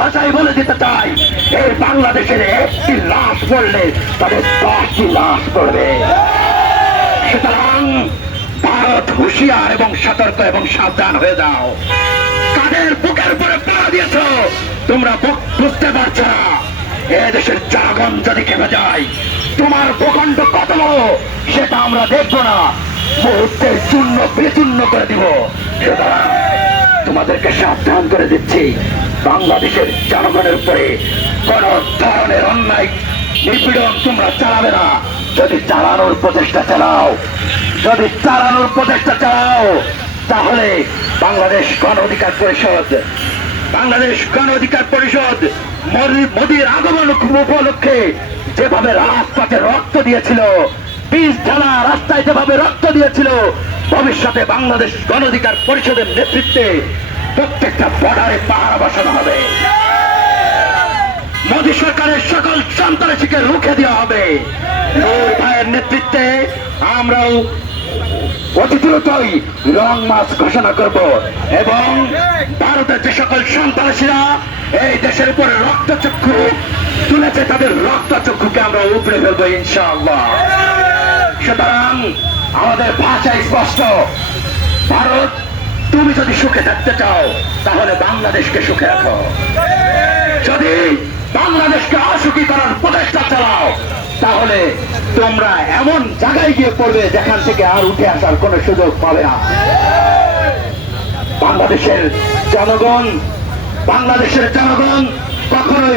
ভাষায় বলে দিতে চাই, এই বাংলাদেশের একটি লাশ পড়লে তাদের দশটি লাশ পড়বে। সুতরাং ভারত হুঁশিয়ার এবং সতর্ক এবং সাবধান হয়ে যাও। কাদের বুকের উপরে পা দিয়েছ? তোমরা বুঝতে না। জনগণ যদি যায়, তোমার ভূখণ্ড কত সেটা আমরা দেখব না। মুহূর্তের চূর্ণ বিচূর্ণ করে দিব। সুতরাং তোমাদেরকে সাবধান করে দিচ্ছি। বাংলাদেশের জনগণের উপরে কোন ধরনের অন্যায়, নিপীড়ন তোমরা চালাবে না। যদি চালানোর প্রচেষ্টা চালাও, যদি চালানোর প্রচেষ্টা চালাও, তাহলে বাংলাদেশ গণ অধিকার পরিষদ, বাংলাদেশ গণ অধিকার পরিষদ মোদি- মোদির আগমন উপলক্ষে যেভাবে রাজপথে রক্ত দিয়েছিল বীজ ঢালা রাস্তায় যেভাবে রক্ত দিয়েছিল, ভবিষ্যতে বাংলাদেশ গণ অধিকার পরিষদের নেতৃত্বে প্রত্যেকটা বর্ডারে পাহারা বসানো হবে। মোদী সরকারের সকল সন্ত্রাসীকে রুখে দেওয়া হবে। নূর ভাইয়ের নেতৃত্বে আমরাও অতি দ্রুতই রং মাস ঘোষণা করব এবং ভারতের যে সকল সন্ত্রাসীরা এই দেশের উপরে রক্তচক্ষু তুলেছে, তাদের রক্তচক্ষুকে আমরা উপড়ে ফেলব ইনশাআল্লাহ। সুতরাং আমাদের ভাষা স্পষ্ট, ভারত তুমি যদি সুখে থাকতে চাও, তাহলে বাংলাদেশকে সুখে রাখো। যদি বাংলাদেশকে অসুখী করার প্রচেষ্টা চালাও, তাহলে তোমরা এমন জায়গায় গিয়ে পড়বে যেখান থেকে আর উঠে আসার কোনো সুযোগ পাবে না। বাংলাদেশের জনগণ বাংলাদেশের জনগণ কখনোই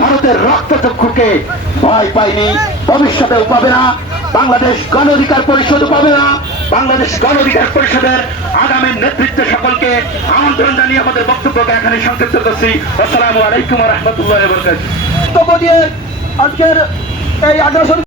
ভারতের রক্তচক্ষুকে ভয় পায়নি, ভবিষ্যতেও পাবে না। বাংলাদেশ গণ অধিকার পরিষদ পাবে না। বাংলাদেশ গণ অধিকার পরিষদের আগামী নেতৃত্ব সকলকে আমন্ত্রণ জানিয়ে আমাদের বক্তব্যকে এখানে সংক্ষিপ্ত করছি। আসসালামু আলাইকুম রহমতুল্লাহ বরকাত আজকের এই আগ্রাসন